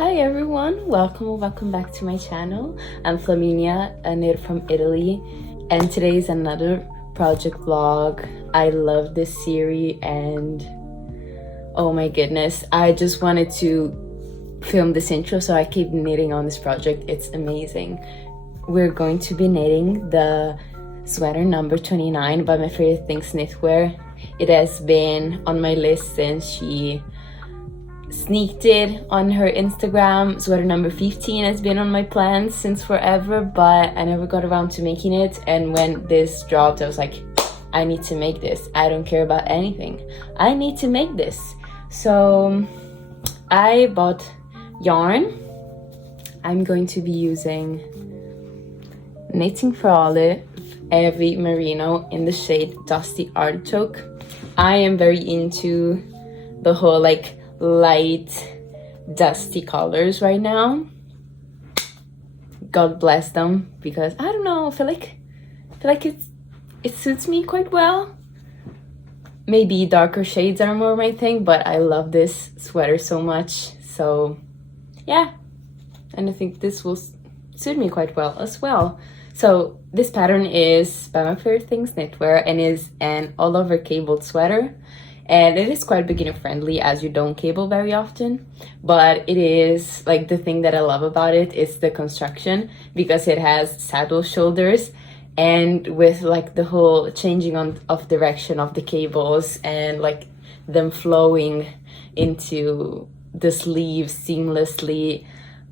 Hi everyone, welcome back to my channel. I'm Flaminia, a knit from Italy, and today is another project vlog. I love this series and oh my goodness, I just wanted to film this intro so I keep knitting on this project. It's amazing. We're going to be knitting the sweater number 29 by My Favorite Things Knitwear. It has been on my list since she sneaked it on her Instagram. Sweater number 15 has been on my plans since forever, but I never got around to making it. And when this dropped, I was like, I need to make this. I don't care about anything. I need to make this. So I bought yarn. I'm going to be using Knitting for Olive Heavy Merino in the shade Dusty Artichoke. I am very into the whole like light dusty colors right now. God bless them, because I don't know, I feel like it suits me quite well. Maybe darker shades are more my thing, but I love this sweater so much. So yeah, and I think this will suit me quite well as well. So this pattern is by My Favorite Things Knitwear and is an all over cabled sweater. And it is quite beginner friendly as you don't cable very often, but it is like the thing that I love about it is the construction, because it has saddle shoulders, and with like the whole changing of direction of the cables and like them flowing into the sleeves seamlessly,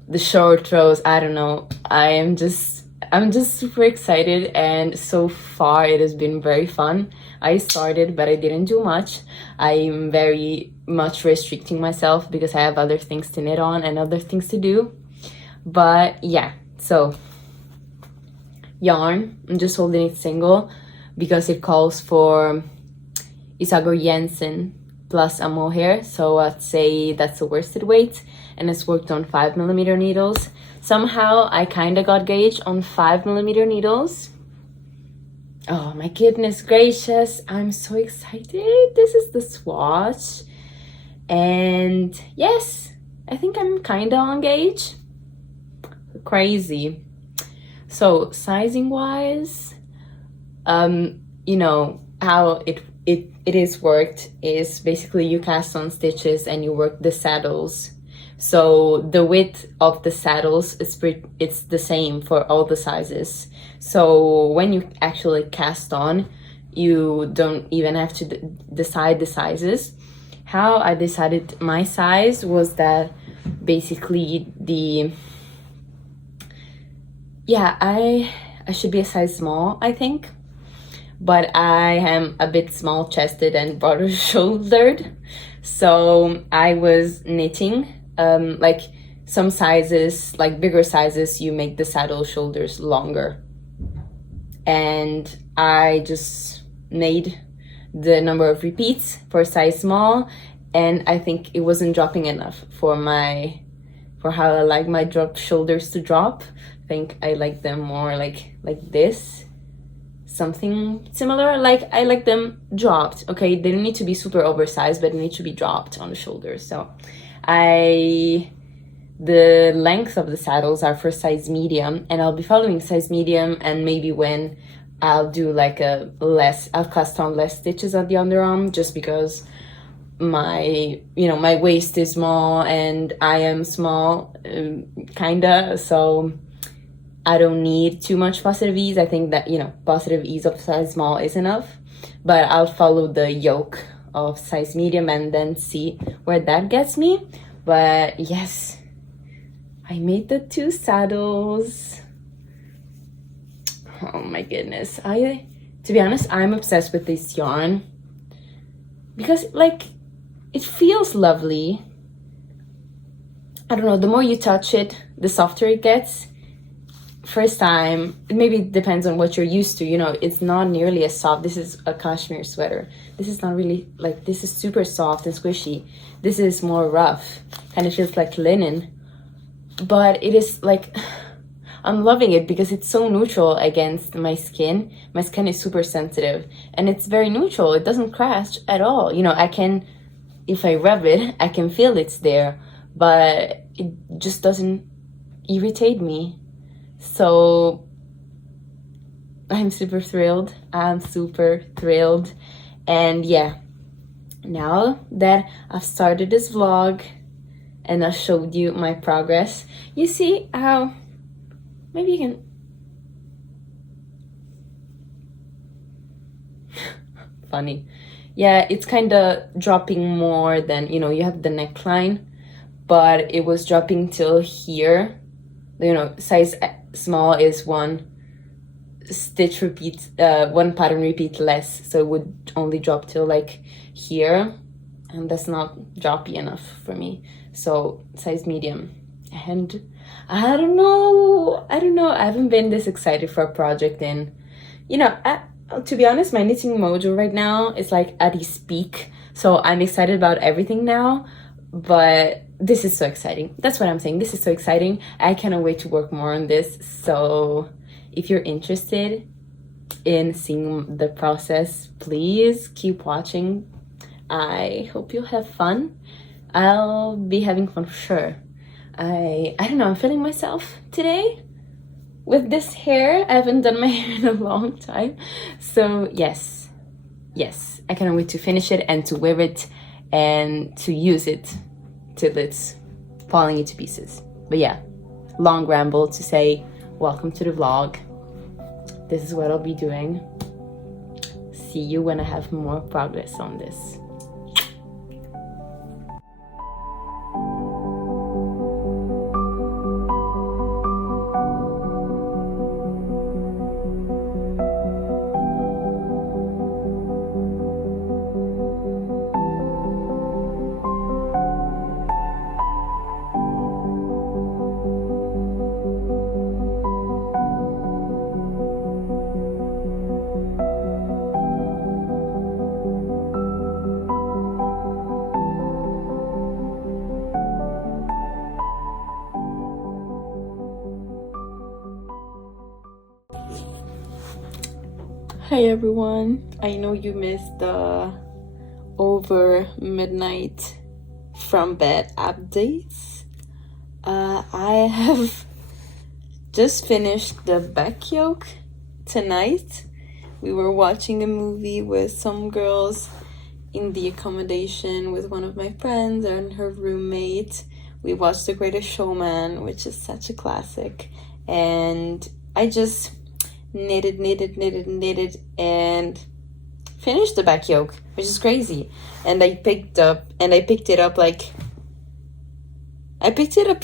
the short rows, I don't know, I'm just super excited, and so far it has been very fun. I started, but I didn't do much. I'm very much restricting myself because I have other things to knit on and other things to do. But yeah, so yarn, I'm just holding it single because it calls for Isago Jensen plus a mohair. So I'd say that's the worsted weight, and it's worked on 5mm needles. Somehow I kind of got gauge on 5mm needles. Oh my goodness gracious, I'm so excited. This is the swatch. And yes, I think I'm kind of on gauge. Crazy. So sizing wise, you know, how it is worked is basically you cast on stitches and you work the saddles. So the width of the saddles it's the same for all the sizes. So when you actually cast on, you don't even have to decide the sizes. How I decided my size was that basically I should be a size small, I think, but I am a bit small chested and broader shouldered. So I was knitting like some sizes, like bigger sizes, you make the saddle shoulders longer. And I just made the number of repeats for size small, and I think it wasn't dropping enough for how I like my drop shoulders to drop. I think I like them more like this. Something similar, like I like them dropped, okay? They don't need to be super oversized, but they need to be dropped on the shoulders. So the length of the saddles are for size medium, and I'll be following size medium, and maybe when I'll do like I'll cast on less stitches on the underarm, just because my waist is small and I am small, kinda, so I don't need too much positive ease. I think that, positive ease of size small is enough, but I'll follow the yoke of size medium and then see where that gets me. But yes, I made the 2 saddles. Oh my goodness. To be honest, I'm obsessed with this yarn because like it feels lovely. I don't know, the more you touch it, the softer it gets. First time, it maybe depends on what you're used to, it's not nearly as soft. This is a cashmere sweater. This is not really like, this is super soft and squishy. This is more rough, kind of feels like linen, but it is like, I'm loving it because it's so neutral against my skin. My skin is super sensitive and it's very neutral. It doesn't crash at all. I can, if I rub it, I can feel it's there, but it just doesn't irritate me. So I'm super thrilled. And yeah, now that I've started this vlog and I showed you my progress, you see how maybe you can funny. Yeah, it's kind of dropping more than, you know, you have the neckline, but it was dropping till here. You know, size small is one stitch repeat, one pattern repeat less, so it would only drop till like here, and that's not droppy enough for me. So size medium. And I don't know, I haven't been this excited for a project in, you know, to be honest, my knitting mojo right now is like at its peak, so I'm excited about everything now. But this is so exciting. That's what I'm saying. This is so exciting. I cannot wait to work more on this. So if you're interested in seeing the process, please keep watching. I hope you'll have fun. I'll be having fun for sure. I don't know, I'm feeling myself today with this hair. I haven't done my hair in a long time. So yes, I cannot wait to finish it and to wear it and to use it till it's falling into pieces. But yeah, long ramble to say welcome to the vlog. This is what I'll be doing. See you when I have more progress on this. Hi everyone, I know you missed the over midnight from bed updates. I have just finished the back yoke tonight. We were watching a movie with some girls in the accommodation with one of my friends and her roommate. We watched The Greatest Showman, which is such a classic, and I just knitted and finished the back yoke, which is crazy. And I picked it up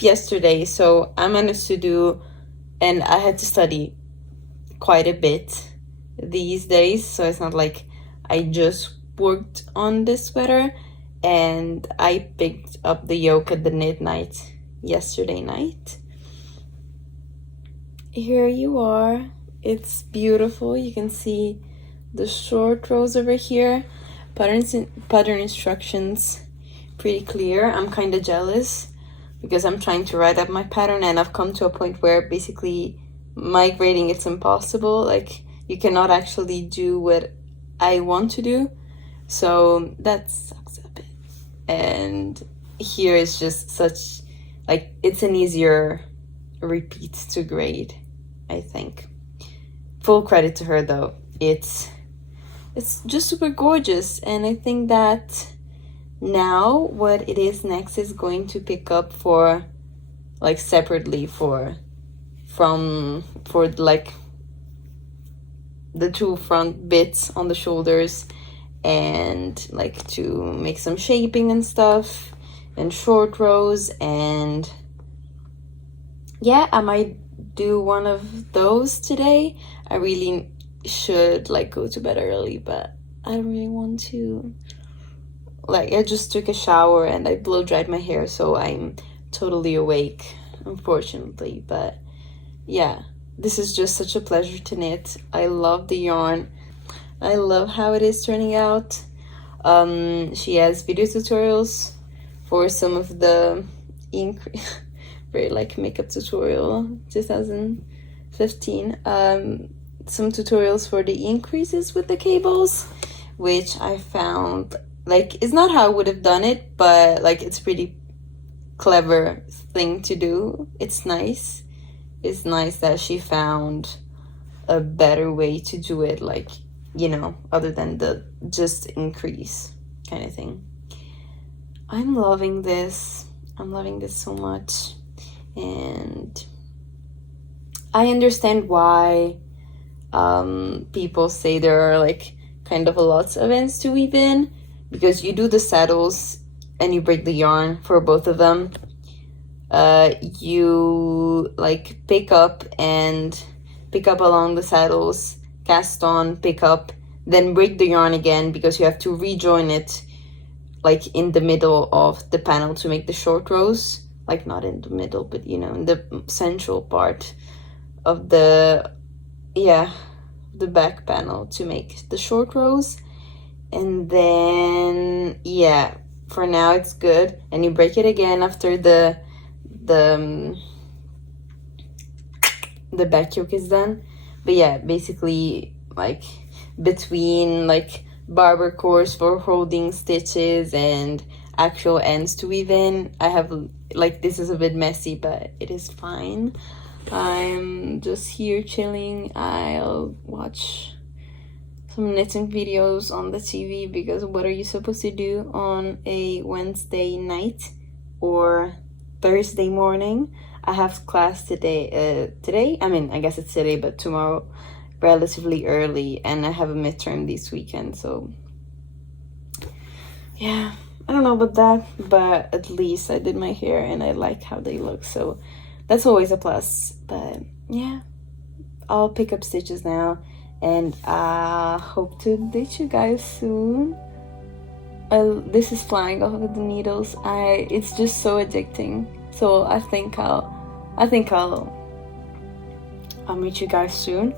yesterday, so I managed to do, and I had to study quite a bit these days, so it's not like I just worked on this sweater. And I picked up the yoke at the knit night yesterday night. Here you are. It's beautiful. You can see the short rows over here. Pattern instructions, pretty clear. I'm kind of jealous because I'm trying to write up my pattern, and I've come to a point where basically migrating it's impossible. Like, you cannot actually do what I want to do, so that sucks a bit. And here is just such, like, it's an easier repeat to grade, I think. Full credit to her though. It's just super gorgeous, and I think that now what it is next is going to pick up for, like, separately for like the two front bits on the shoulders, and like to make some shaping and stuff and short rows. And yeah, I might do one of those today. I really should like go to bed early, but I don't really want to. Like, I just took a shower and I blow dried my hair, so I'm totally awake, unfortunately. But yeah, this is just such a pleasure to knit. I love the yarn. I love how it is turning out. She has video tutorials for some of the very like makeup tutorial 2015. Some tutorials for the increases with the cables, which I found, like, it's not how I would have done it, but like it's pretty clever thing to do. It's nice that she found a better way to do it, like, you know, other than the just increase kind of thing. I'm loving this so much, and I understand why people say there are like kind of a lots of ends to weave in, because you do the saddles and you break the yarn for both of them. You like pick up along the saddles, cast on, pick up, then break the yarn again, because you have to rejoin it like in the middle of the panel to make the short rows, like not in the middle, but you know, in the central part of the back panel to make the short rows. And then yeah, for now it's good, and you break it again after the back yoke is done. But yeah, basically, like between like barber cores for holding stitches and actual ends to weave in, I have like, this is a bit messy, but it is fine. I'm just here chilling. I'll watch some knitting videos on the TV, because what are you supposed to do on a Wednesday night or Thursday morning? I have class today. I mean, I guess it's today, but tomorrow relatively early, and I have a midterm this weekend, so yeah, I don't know about that, but at least I did my hair and I like how they look, so that's always a plus. But yeah, I'll pick up stitches now, and I hope to update you guys soon. This is flying off of the needles. It's just so addicting, so I think I'll meet you guys soon.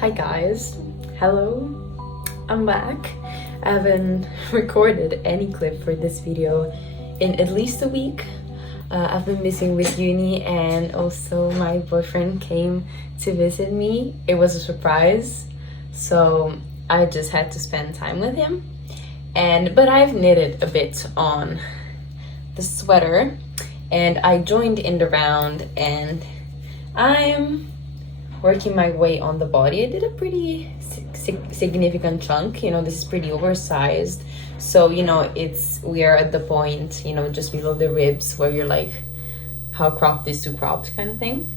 Hi guys, hello, I'm back. I haven't recorded any clip for this video in at least a week. I've been missing with uni, and also my boyfriend came to visit me. It was a surprise, so I just had to spend time with him. But I've knitted a bit on the sweater, and I joined in the round, and I'm working my way on the body. I did a pretty significant chunk, you know, this is pretty oversized, so you know, we are at the point, you know, just below the ribs where you're like, how cropped is too cropped kind of thing.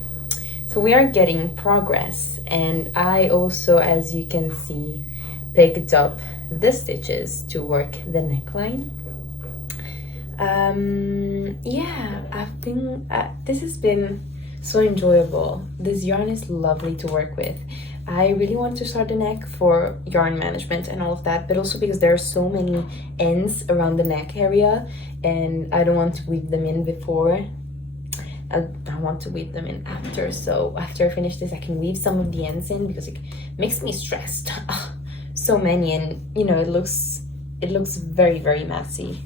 So we are getting progress, and I also, as you can see, picked up the stitches to work the neckline. Yeah, this has been so enjoyable. This yarn is lovely to work with. I really want to start the neck for yarn management and all of that, but also because there are so many ends around the neck area, and I don't want to weave them in before. I want to weave them in after, so after I finish this I can weave some of the ends in, because it makes me stressed. So many, and you know, it looks very, very messy.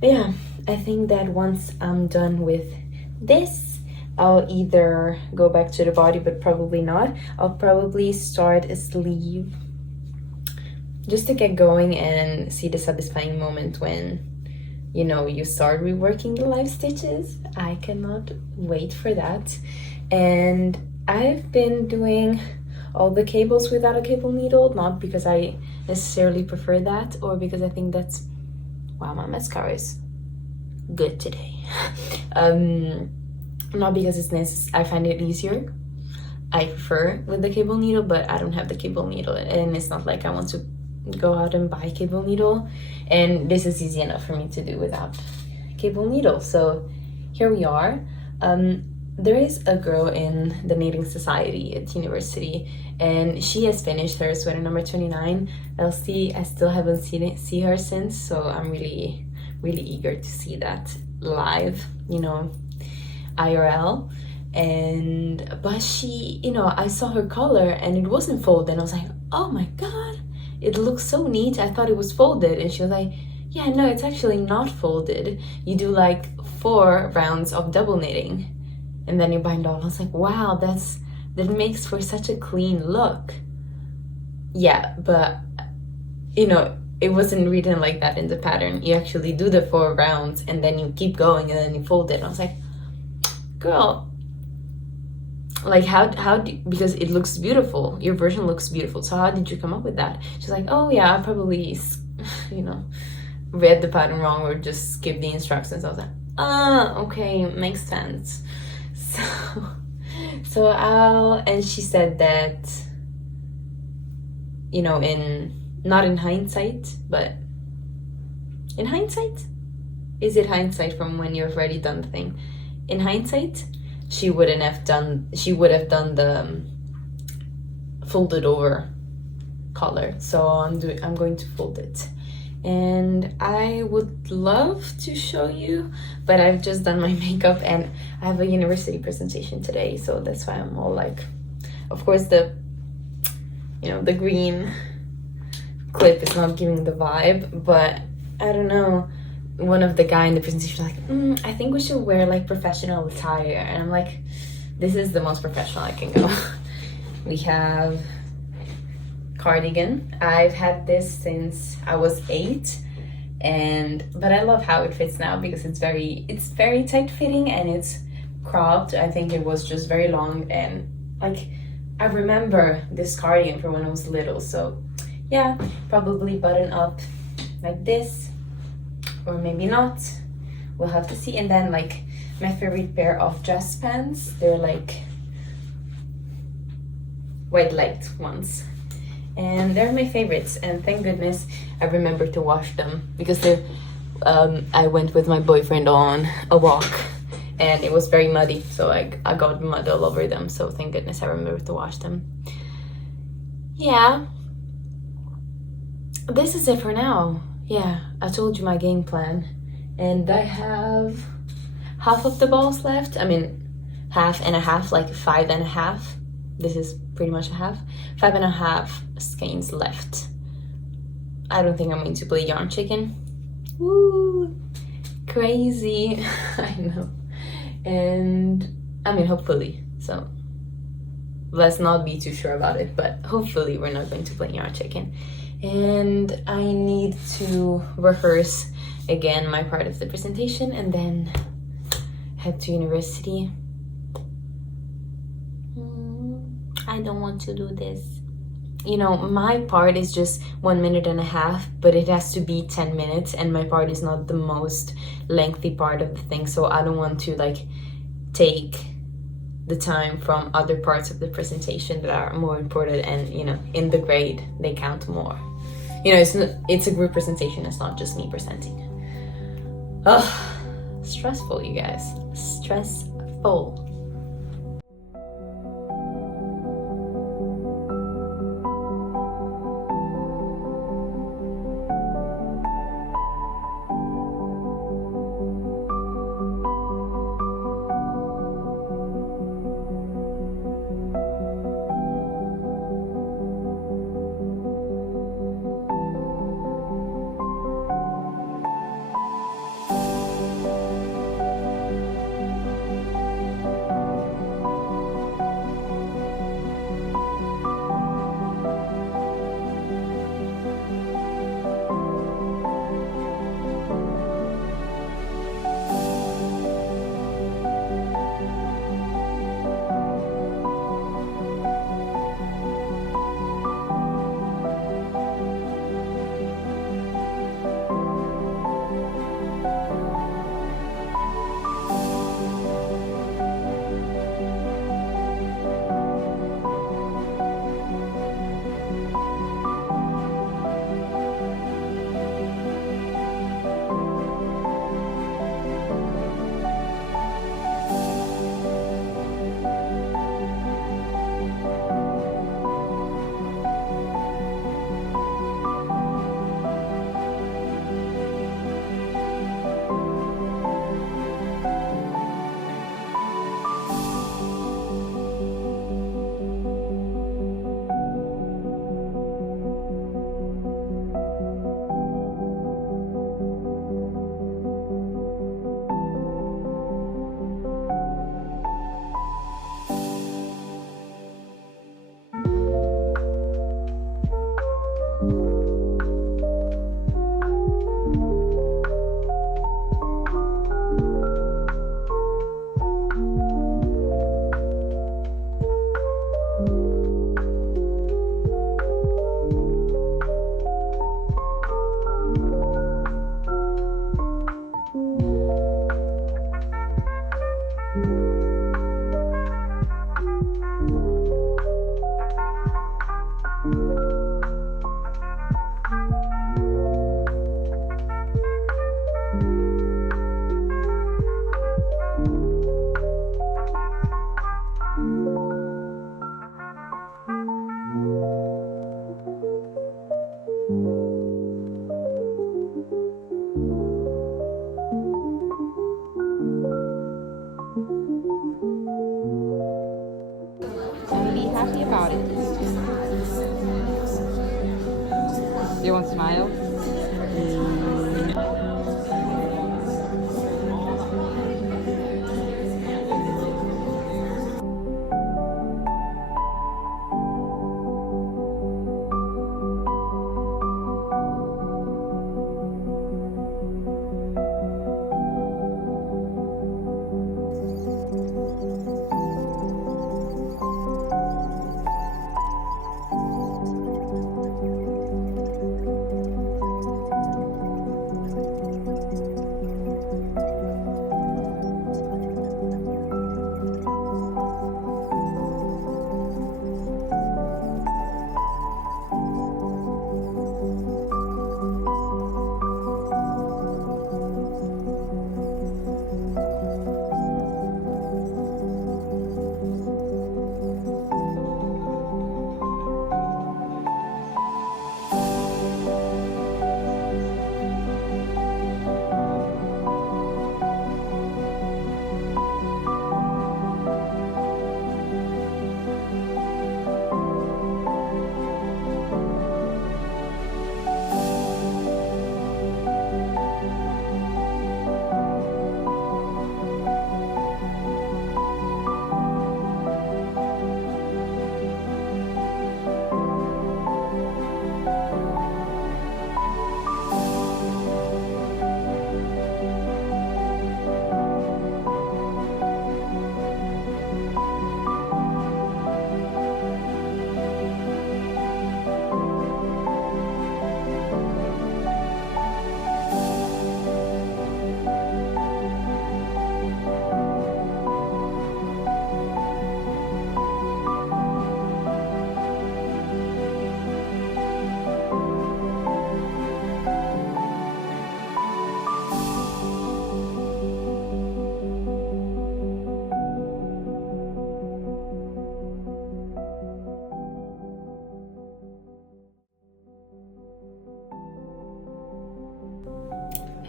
But yeah, I think that once I'm done with this, I'll either go back to the body, but probably not. I'll probably start a sleeve just to get going and see the satisfying moment when, you know, you start reworking the live stitches. I cannot wait for that. And I've been doing all the cables without a cable needle, not because I necessarily prefer that or because I think that's, wow, my mascara is good today. Not because it's nice, I find it easier. I prefer with the cable needle, but I don't have the cable needle, and it's not like I want to go out and buy cable needle, and this is easy enough for me to do without cable needle. So here we are. There is a girl in the knitting society at university, and she has finished her sweater number 29. I still haven't see her since, so I'm really eager to see that live, you know, IRL. But she, you know, I saw her color and it wasn't folded, and I was like, oh my god, it looks so neat. I thought it was folded. And she was like, yeah, no, it's actually not folded. You do like 4 rounds of double knitting and then you bind off. I was like, wow, that makes for such a clean look. Yeah, but you know, it wasn't written like that in the pattern. You actually do the 4 rounds and then you keep going and then you fold it. And I was like, girl, like because it looks beautiful. Your version looks beautiful. So how did you come up with that? She's like, oh yeah, I probably, you know, read the pattern wrong or just skipped the instructions. I was like, okay, makes sense. And she said that, you know, not in hindsight, but in hindsight? Is it hindsight from when you've already done the thing? In hindsight, she would have done the folded over collar. So I'm going to fold it. And I would love to show you, but I've just done my makeup and I have a university presentation today, so that's why I'm all like, of course the green clip is not giving the vibe, but I don't know, one of the guy in the presentation was like, I think we should wear like professional attire, and I'm like, this is the most professional I can go. We have cardigan. I've had this since I was 8, but I love how it fits now because it's very tight fitting and it's cropped. I think it was just very long, and like I remember this cardigan from when I was little. So yeah, probably button up like this, or maybe not, we'll have to see. And then like my favorite pair of dress pants, they're like white light ones, and they're my favorites, and thank goodness I remember to wash them because I went with my boyfriend on a walk and it was very muddy, so I got mud all over them, so thank goodness I remember to wash them. Yeah, this is it for now. Yeah, I told you my game plan, and I have half of the balls left. I mean, half and a half, like 5.5. This is pretty much a half. 5.5 skeins left. I don't think I'm going to play yarn chicken. Woo! Crazy. I know. And I mean, hopefully. So let's not be too sure about it, but hopefully we're not going to play yarn chicken. And I need to rehearse again my part of the presentation and then head to university. I don't want to do this. You know, my part is just 1.5 minutes, but it has to be 10 minutes, and my part is not the most lengthy part of the thing, so I don't want to like take the time from other parts of the presentation that are more important, and you know, in the grade they count more. You know, it's a group presentation, it's not just me presenting. Ugh, stressful, you guys. Stressful. And be happy about it. You want to smile?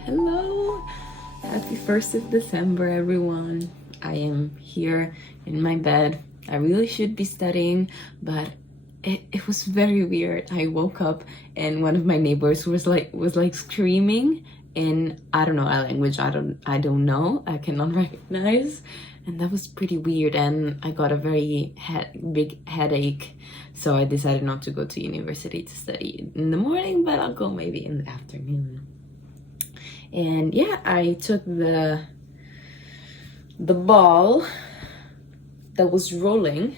Hello! Happy 1st of December, everyone. I am here in my bed. I really should be studying, but it was very weird. I woke up and one of my neighbors was like screaming in, I don't know, a language I don't know, I cannot recognize, and that was pretty weird, and I got a very big headache, so I decided not to go to university to study in the morning, but I'll go maybe in the afternoon. And yeah, I took the ball that was rolling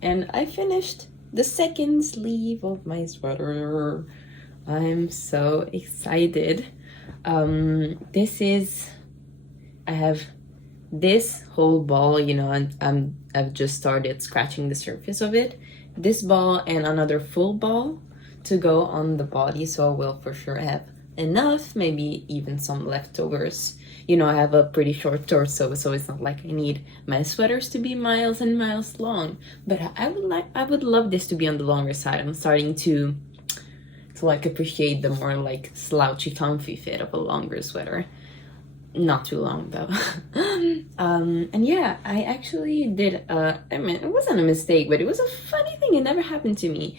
and I finished the second sleeve of my sweater. I'm so excited. I have this whole ball, you know, and I've just started scratching the surface of it. This ball and another full ball to go on the body, so I will for sure have enough, maybe even some leftovers. You know, I have a pretty short torso, so it's not like I need my sweaters to be miles and miles long, but I would love this to be on the longer side. I'm starting to like appreciate the more like slouchy comfy fit of a longer sweater. Not too long though. And yeah, I actually did I mean, it wasn't a mistake, but it was a funny thing. It never happened to me.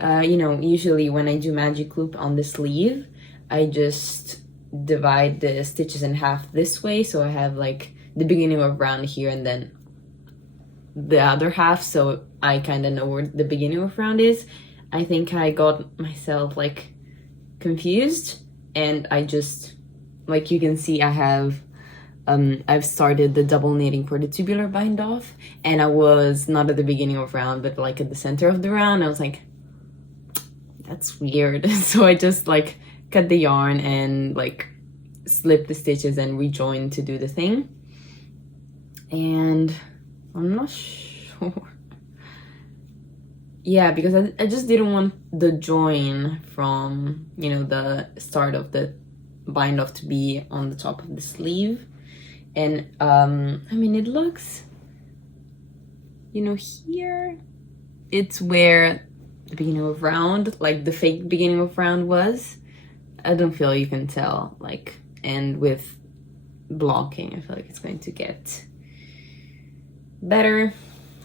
You know, usually when I do magic loop on the sleeve, I just divide the stitches in half this way, so I have like the beginning of round here and then the other half, so I kind of know where the beginning of round is. I think I got myself like confused, and I just, like you can see, I have I've started the double knitting for the tubular bind off, and I was not at the beginning of round but like at the center of the round. I was like, that's weird. So I just like cut the yarn and like slip the stitches and rejoin to do the thing. And I'm not sure. Yeah, because I just didn't want the join from, you know, the start of the bind off to be on the top of the sleeve. And I mean, it looks, you know, here it's where beginning of round, like the fake beginning of round was. I don't feel you can tell, like, and with blocking, I feel like it's going to get better,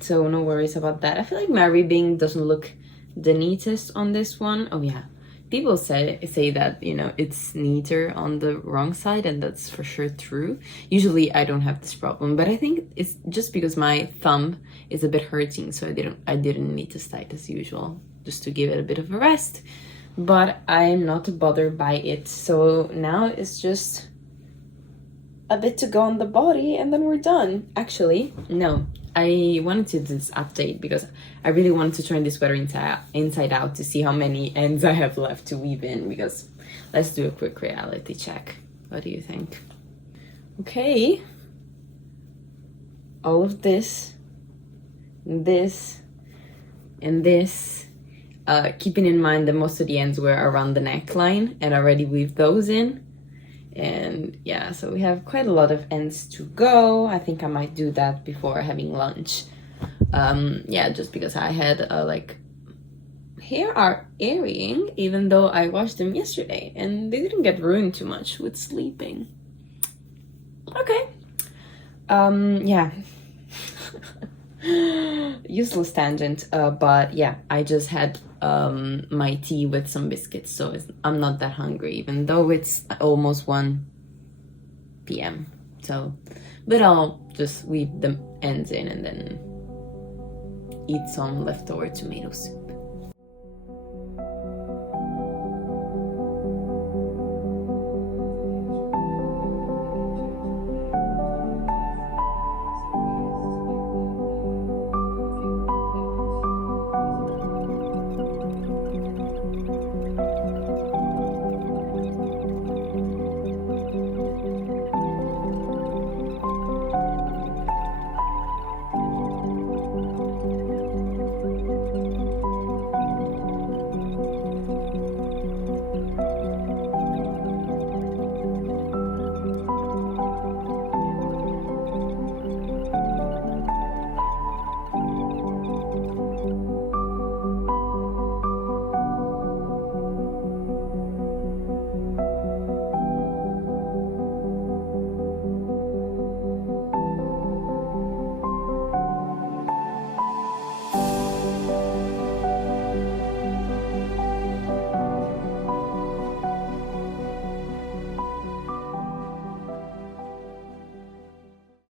so no worries about that. I feel like my ribbing doesn't look the neatest on this one. Oh yeah, people say that, you know, it's neater on the wrong side, and that's for sure true. Usually I don't have this problem, but I think it's just because my thumb is a bit hurting, so I didn't knit as tight as usual, just to give it a bit of a rest. But I'm not bothered by it, so now it's just a bit to go on the body and then we're done. Actually, no, I wanted to do this update because I really wanted to turn this sweater inside out to see how many ends I have left to weave in, because let's do a quick reality check. What do you think? Okay, all of this, and this, keeping in mind that most of the ends were around the neckline and already weaved those in. And yeah, so we have quite a lot of ends to go. I think I might do that before having lunch. Yeah, just because I had like, hair are airing, even though I washed them yesterday and they didn't get ruined too much with sleeping. Okay. Yeah. Useless tangent, but yeah, I just had my tea with some biscuits, so I'm not that hungry, even though it's almost 1 p.m. So, but I'll just weave the ends in and then eat some leftover tomato soup.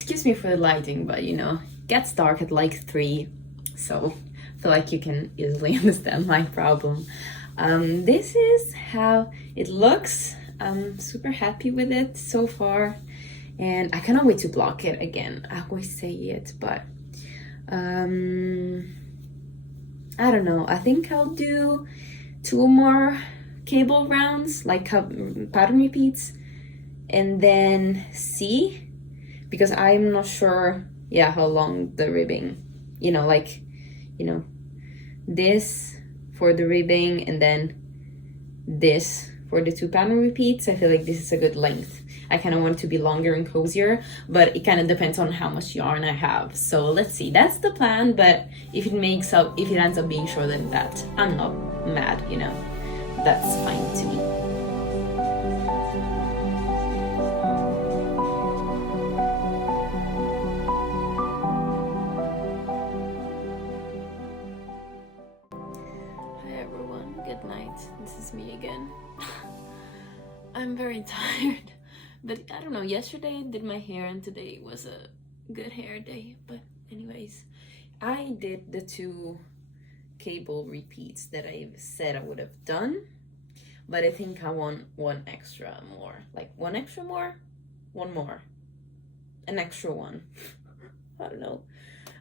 Excuse me for the lighting, but you know, it gets dark at like 3, so I feel like you can easily understand my problem. This is how it looks. I'm super happy with it so far, and I cannot wait to block it again. I always say it, but I don't know. I think I'll do 2 more cable rounds, like pattern repeats, and then see, because I'm not sure, yeah, how long the ribbing, you know, like, you know, this for the ribbing and then this for the 2 pattern repeats. I feel like this is a good length. I kind of want it to be longer and cozier, but it kind of depends on how much yarn I have. So let's see, that's the plan. But if it ends up being shorter than that, I'm not mad, you know, that's fine to me. This is me again. I'm very tired, but I don't know, yesterday I did my hair and today was a good hair day. But anyways, I did the 2 cable repeats that I said I would have done, but I think I want one extra more, like one extra more, one more, an extra one. I don't know,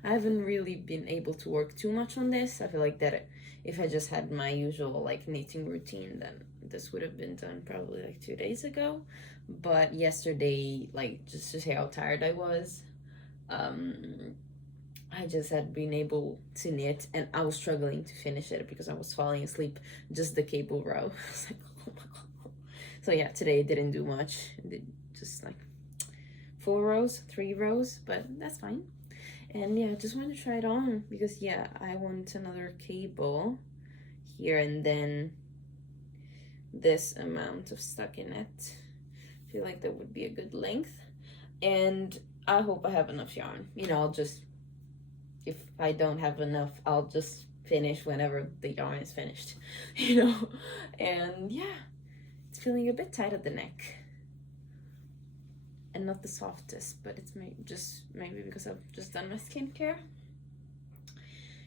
I haven't really been able to work too much on this. I feel like that if I just had my usual like knitting routine, then this would have been done probably like 2 days ago. But yesterday, like, just to say how tired I was, I just had been able to knit and I was struggling to finish it because I was falling asleep just the cable row. I was like, oh my god. So yeah, today I didn't do much. I did just like 4 rows, 3 rows, but that's fine. And yeah, I just wanted to try it on because yeah, I want another cable here and then this amount of stockinette. I feel like that would be a good length, and I hope I have enough yarn. You know, I'll just, if I don't have enough, I'll just finish whenever the yarn is finished, you know. And yeah, it's feeling a bit tight at the neck and not the softest, but it's maybe because I've just done my skincare.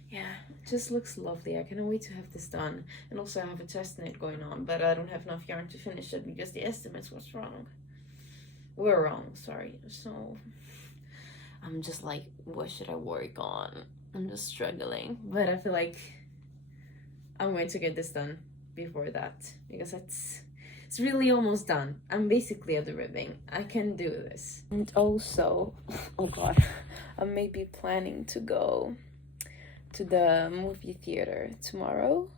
Yeah, it just looks lovely. I cannot wait to have this done. And also I have a test knit going on, but I don't have enough yarn to finish it because the estimates were wrong, sorry. So I'm just like, what should I work on? I'm just struggling, but I feel like I'm going to get this done before that because it's really almost done. I'm basically at the ribbing. I can do this. And also, oh god, I'm maybe planning to go to the movie theater tomorrow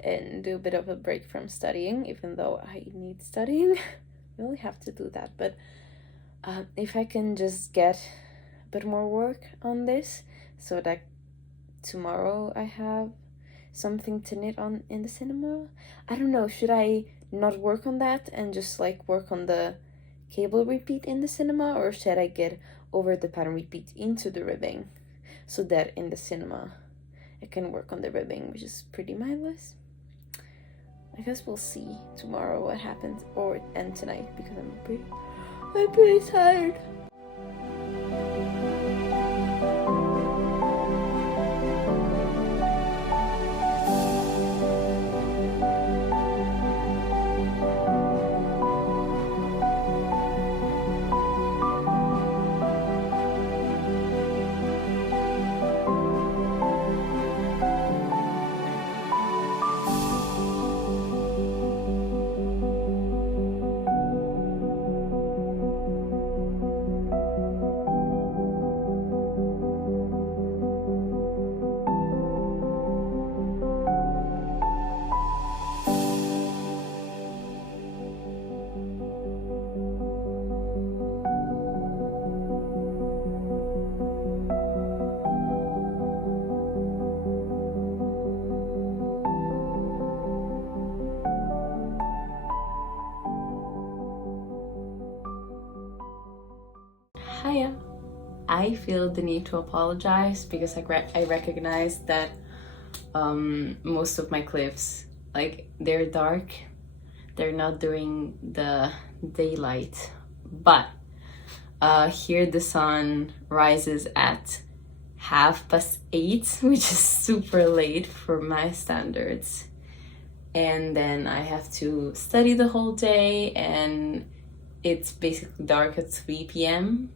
and do a bit of a break from studying, even though I need studying. I really have to do that, but if I can just get a bit more work on this so that tomorrow I have something to knit on in the cinema. I don't know, should I not work on that and just like work on the cable repeat in the cinema, or should I get over the pattern repeat into the ribbing so that in the cinema I can work on the ribbing, which is pretty mindless? I guess we'll see tomorrow what happens, and tonight, because I'm pretty tired. Hiya. I feel the need to apologize because I recognize that most of my clips, like, they're dark, they're not during the daylight, but here the sun rises at 8:30, which is super late for my standards, and then I have to study the whole day, and it's basically dark at 3 p.m.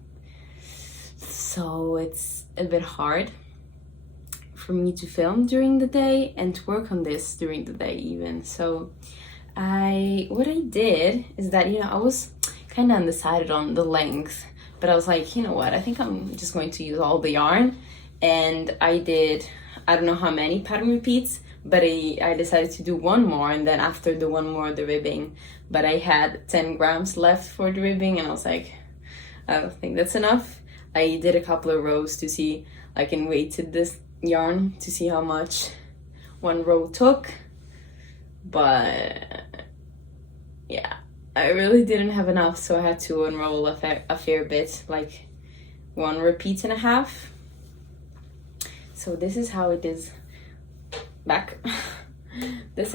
So it's a bit hard for me to film during the day and to work on this during the day even. So what I did is that, you know, I was kind of undecided on the length, but I was like, you know what, I think I'm just going to use all the yarn. And I did, I don't know how many pattern repeats, but I decided to do one more, and then after the one more, the ribbing. But I had 10 grams left for the ribbing, and I was like, I don't think that's enough. I did a couple of rows to see, like, and weighted this yarn to see how much one row took. But yeah, I really didn't have enough, so I had to unroll a fair bit, like 1 repeat and a half. So this is how it is back. This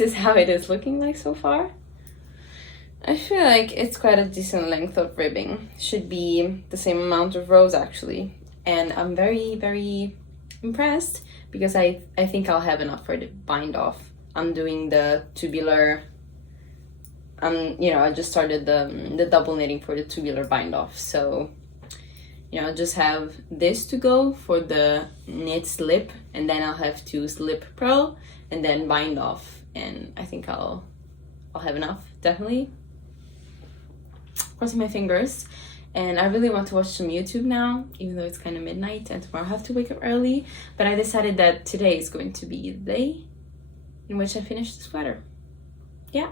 is how it is looking like so far. I feel like it's quite a decent length of ribbing. Should be the same amount of rows actually. And I'm very, very impressed because I think I'll have enough for the bind off. I'm doing the tubular, you know, I just started the double knitting for the tubular bind off. So, you know, I'll just have this to go for the knit slip, and then I'll have to slip purl and then bind off. And I think I'll have enough, definitely. Crossing my fingers. And I really want to watch some YouTube now, even though it's kind of midnight and tomorrow I have to wake up early. But I decided that today is going to be the day in which I finish the sweater. Yeah.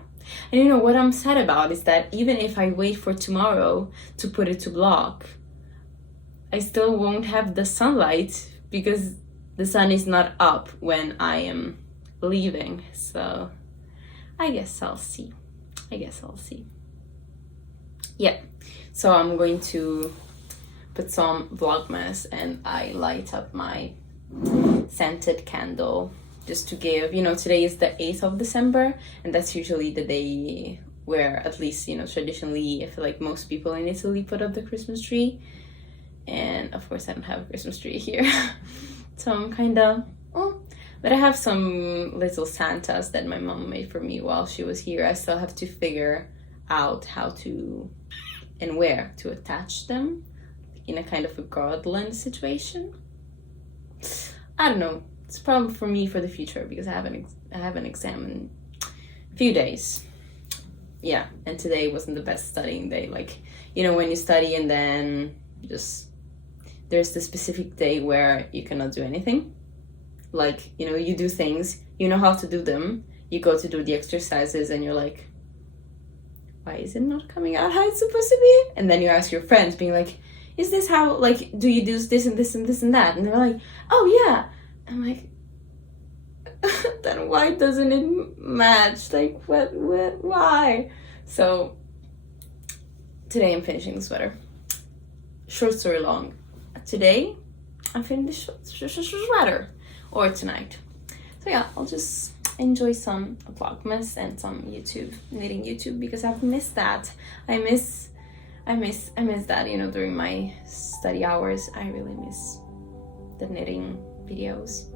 And you know what I'm sad about is that even if I wait for tomorrow to put it to block, I still won't have the sunlight because the sun is not up when I am leaving, so I guess I'll see. Yeah, so I'm going to put some Vlogmas, and I light up my scented candle just to give, today is the 8th of December, and that's usually the day where, at least, traditionally, I feel like most people in Italy put up the Christmas tree. And of course I don't have a Christmas tree here. So I'm kind of, but I have some little Santas that my mom made for me while she was here. I still have to figure out how to and where to attach them in a kind of a garland situation. I don't know. It's a problem for me for the future because I have an exam in a few days. Yeah, and today wasn't the best studying day. Like, when you study and then just there's the specific day where you cannot do anything. Like, you do things, you know how to do them, you go to do the exercises and you're like, why is it not coming out how it's supposed to be? And then you ask your friends being like, is this how, like, do you do this and this and this and that? And they're like, oh yeah. I'm like, then why doesn't it match? Like, what, why? So today I'm finishing the sweater. Short story long. Today I'm finishing the sweater, or tonight. So yeah, I'll just enjoy some Vlogmas and some knitting YouTube, because I've missed that. I miss that, during my study hours. I really miss the knitting videos.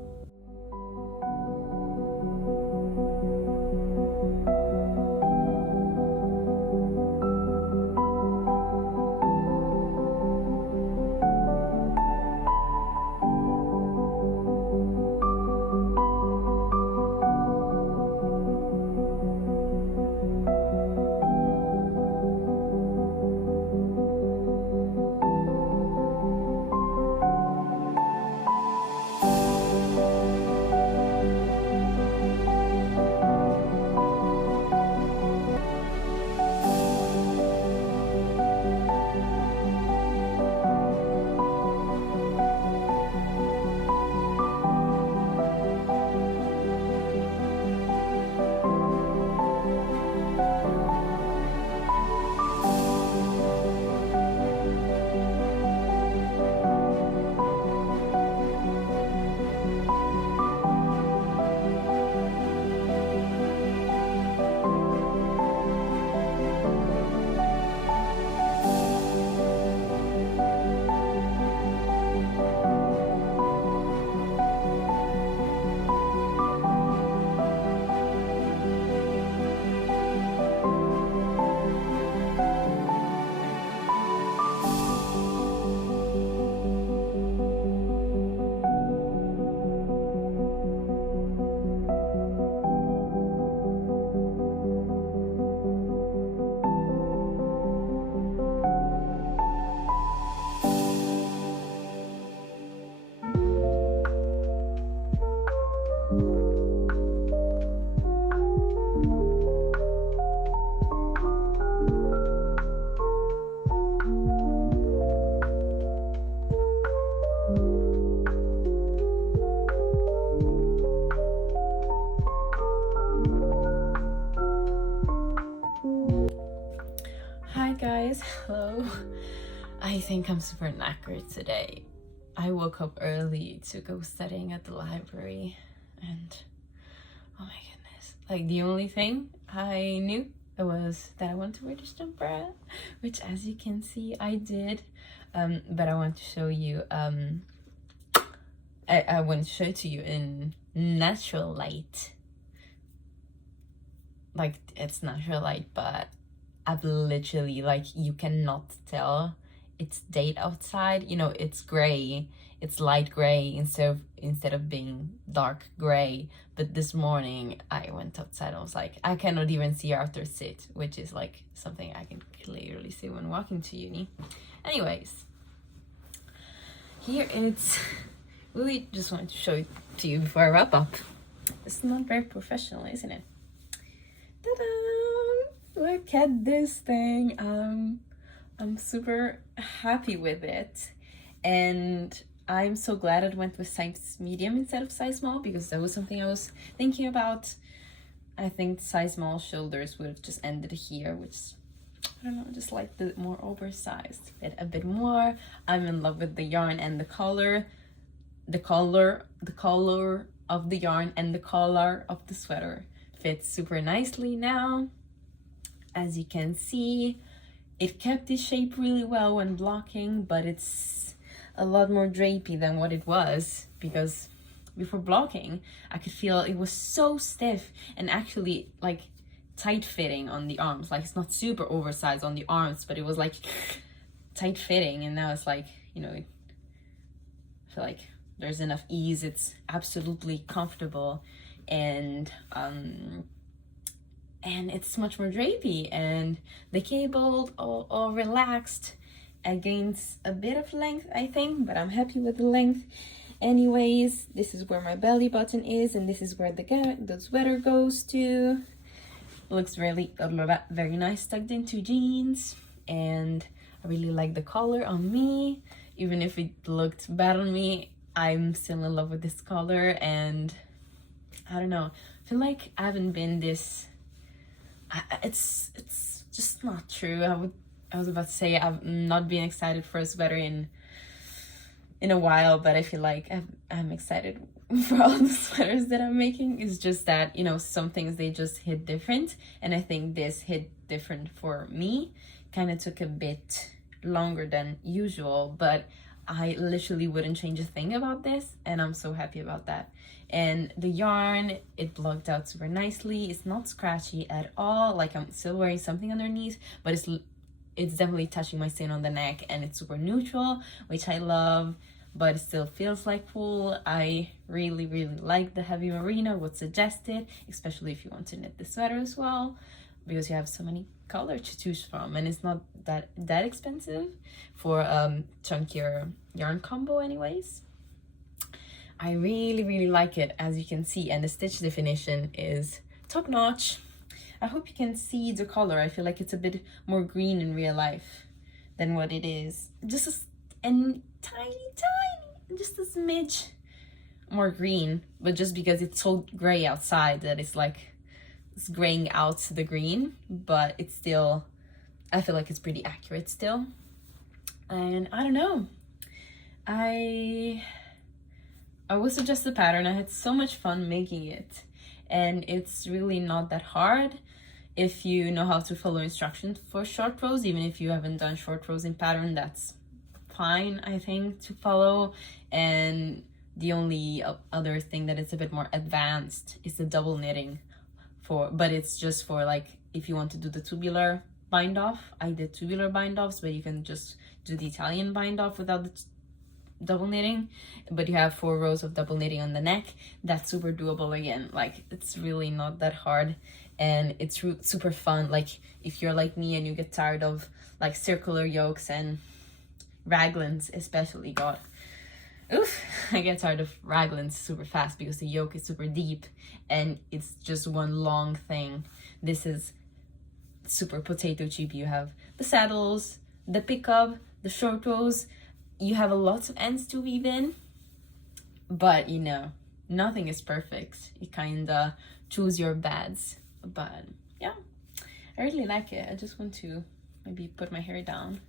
Guys, hello. I think I'm super knackered today. I woke up early to go studying at the library, and oh my goodness, like the only thing I knew was that I want to wear this jumper, which as you can see I did, but I want to show you I want to show it to you in natural light. Like, it's natural light, but I've literally, like, you cannot tell it's daylight outside. It's gray, it's light gray instead of being dark gray. But this morning I went outside and I was like, I cannot even see Arthur sit, which is like something I can clearly see when walking to uni. Anyways, here it's really just wanted to show it to you before I wrap up. It's not very professional, isn't it? Ta-da! Look at this thing. I'm super happy with it, and I'm so glad I went with size medium instead of size small, because that was something I was thinking about. I think size small shoulders would have just ended here, which, I don't know, just like the more oversized fit a bit more. I'm in love with the yarn and the color of the yarn and the collar of the sweater fits super nicely now. As you can see, it kept its shape really well when blocking, but it's a lot more drapey than what it was, because before blocking I could feel it was so stiff and actually like tight fitting on the arms. Like, it's not super oversized on the arms, but it was like tight fitting, and now it's like, you know, I feel like there's enough ease. It's absolutely comfortable, and it's much more drapey, and the cable all relaxed. I gained a bit of length, I think, but I'm happy with the length. Anyways, this is where my belly button is, and this is where the sweater goes to. Looks really very nice tucked into jeans, and I really like the color on me. Even if it looked bad on me, I'm still in love with this color. And I don't know, I feel like I haven't been this, it's just not true. I was about to say I've not been excited for a sweater in a while, but I feel like I'm excited for all the sweaters that I'm making. It's just that, you know, some things, they just hit different, and I think this hit different for me. Kind of took a bit longer than usual, but I literally wouldn't change a thing about this, and I'm so happy about that. And the yarn, it blocked out super nicely. It's not scratchy at all. Like, I'm still wearing something underneath, but it's definitely touching my skin on the neck, and it's super neutral, which I love, but it still feels like wool. I really like the heavy merino, what's suggested, especially if you want to knit the sweater as well, because you have so many colors to choose from, and it's not that expensive for chunkier yarn combo anyways. I really like it, as you can see, and the stitch definition is top notch. I hope you can see the color. I feel like it's a bit more green in real life than what it is. Just a tiny, just a smidge more green, but just because it's so gray outside that it's like it's graying out the green, but it's still, I feel like it's pretty accurate still. And I don't know, I would suggest the pattern. I had so much fun making it, and it's really not that hard if you know how to follow instructions for short rows. Even if you haven't done short rows in pattern, that's fine, I think, to follow. And the only other thing that is a bit more advanced is the double knitting, but it's just for like if you want to do the tubular bind off. I did tubular bind offs, but you can just do the Italian bind off without the double knitting, but you have 4 rows of double knitting on the neck. That's super doable again. Like, it's really not that hard, and it's super fun. Like, if you're like me and you get tired of like circular yokes and raglans, especially, God, oof, I get tired of raglans super fast because the yoke is super deep and it's just one long thing. This is super potato chip. You have the saddles, the pickup, the short rows. You have a lot of ends to weave in, but you know, nothing is perfect. You kinda choose your bads. But yeah, I really like it. I just want to maybe put my hair down.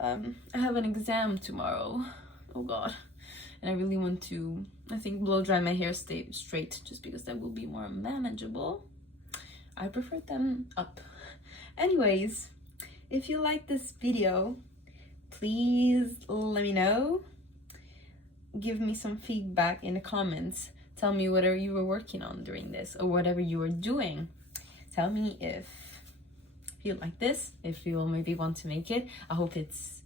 I have an exam tomorrow, oh god, and I really want to, I think, blow dry my hair straight, just because that will be more manageable. I prefer them up. Anyways, if you like this video, please let me know. Give me some feedback in the comments. Tell me whatever you were working on during this, or whatever you were doing. Tell me if you like this, if you maybe want to make it. I hope it's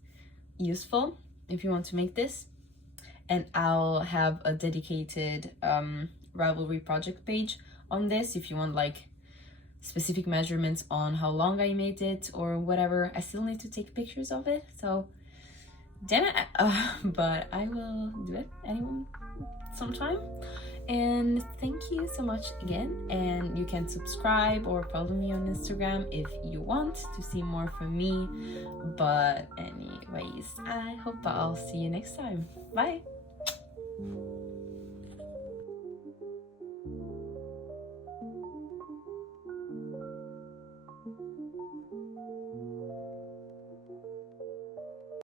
useful if you want to make this. And I'll have a dedicated Ravelry project page on this if you want like specific measurements on how long I made it or whatever. I still need to take pictures of it, so damn it, but I will do it anyway sometime. And thank you so much again. And you can subscribe or follow me on Instagram if you want to see more from me. But anyways, I hope I'll see you next time. Bye.